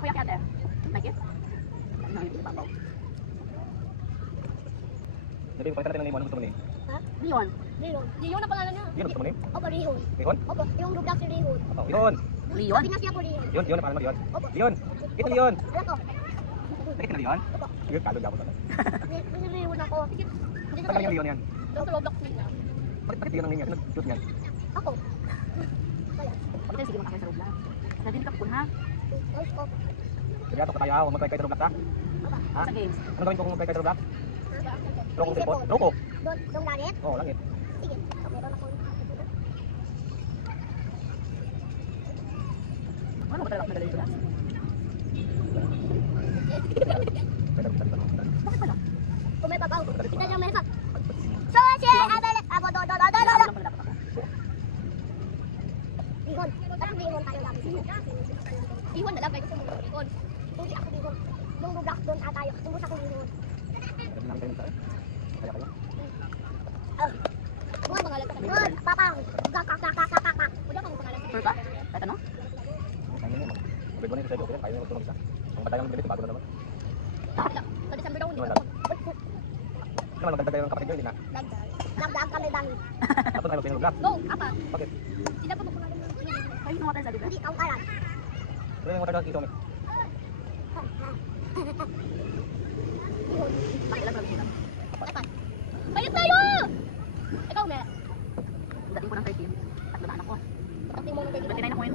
Ano po yung ate? Like it? Ano yung ibabaw? Jadi palitan natin ng name, ano gusto mo name? Ha? Leon. Leon. Leon ang pangalan niya. Yun, gusto mo name? Opo, Leon. Leon? Opo, yung Roblox si Leon. Opo, Leon. Leon? Sabi niya siya po Leon. Leon, ang pangalan mo, Leon. Opo. Leon. Ito Leon. Ano to? Ito na Leon. Opo. Leon, kalo gabot ako. May Leon ako. Hindi Saan yung Leon yan? Doon sa Roblox niya. Bakit Leon ang name niya? Sino choose niyan? Ako. Kaya. Okay, sige makakain sa Roblox. Nadin ka po ha? Voice off. Sige, ato ka tayo, huwag magkaya kayo sa Roblox, ha? Ha? Sa games. Ano gawin ko kung magkaya kayo sa Roblox? Loko Yung sa cellphone? cellphone. Loko? Doon langit? Oo, langit. Sige. Meron ako. Ano ba talaga madali ito? Bakit pala? Kung may papaw. Kita niya may pa. So, siya, adala. Abo, do. Ano pala dapat ako? Lihon. Parang lihon tayo lagi. Lihon na lang. Gusto mo lihon. Hindi ako lihon. Yung Roblox doon tayo. Gusto ako lihon. Pwede namin kayo sa akin. Kaya kayo. Mga pangalan ka kanya. Papang. Gakakakakakak. Wala kang pangalan. Sure ka? Kahit ano? Ayun yun. Mabig mo na yung sa'yo, okay lang. Kaya yung magtulong isa. Ang patayan ng ganito, bago na naman. Sa December daw, hindi Wala. ako. Ano, magdagdag kayo ng kapatid nyo, hindi na. Dagdag kami dami. Tapos tayo mag-Roblox. Go, apat. Bakit? Sila pa pangalan ng Kayo yung water sa diba? Hindi, ang karan. Pero yung water dog, ito, Pakilang lang sila. Apat. Bayad tayo! Ikaw, Mel. Dating ko ng 13. At dumaan ako. Pagdating mo ng 29 ako yun.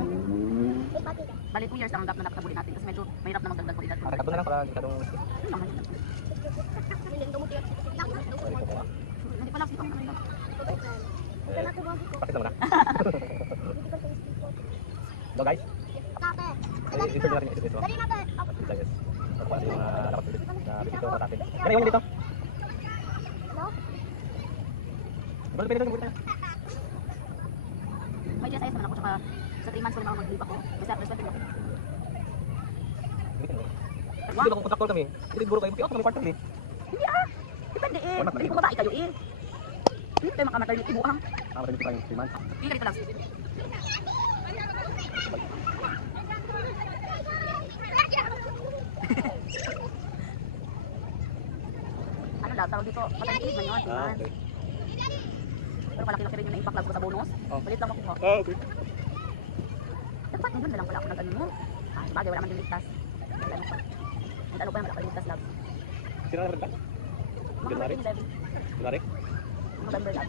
May pati ka. Bali 2 years lang ang gap na nakakabuli natin. Kasi medyo mahirap na magdagdag ko edad ko. Kakatap doon na lang para masyadong... Yun lang. Hindi, dumuti. Sorry po po, ah. Hindi pala. Hindi pala. Pakit naman, ah. Hello, guys. Kate. I-insert natin yung ito. Dali na, te. Yes. Ako pa yung dapat tulit na bisito sa atin. Kaya iwan nyo dito. No? Balik pwede doon, May GSIS naman ako. Tsaka sa 3 months ko rin ako mag-leave ako. May sa respect ako. Hindi ba kung contractor kami? Hindi buro kayo. Kaya ako kami partner eh. Hindi ah. Depende eh. Hindi ko babae kayo eh. Hindi tayo makamaternity buang. Maternity pa yung 3 months. Hindi ka dito lang. Ano daw, tawag dito, maternity leave man yun, 3 months. Okay. Pero malaki-laki rin yung na-impact lang ko sa bonus. Oh. Balit lang ako. Okay. Dapat yun na lang pala ako nag-ano mo. Ah, sabagay, wala man din ligtas. Ano pa? Ano pa, wala pa ligtas lang. Sino na rin ba? January? January? November lang.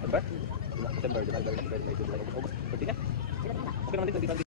November? December, January, February, March, April, May, June, July, August. 14 na? Sila din na. Okay naman dito, di ba?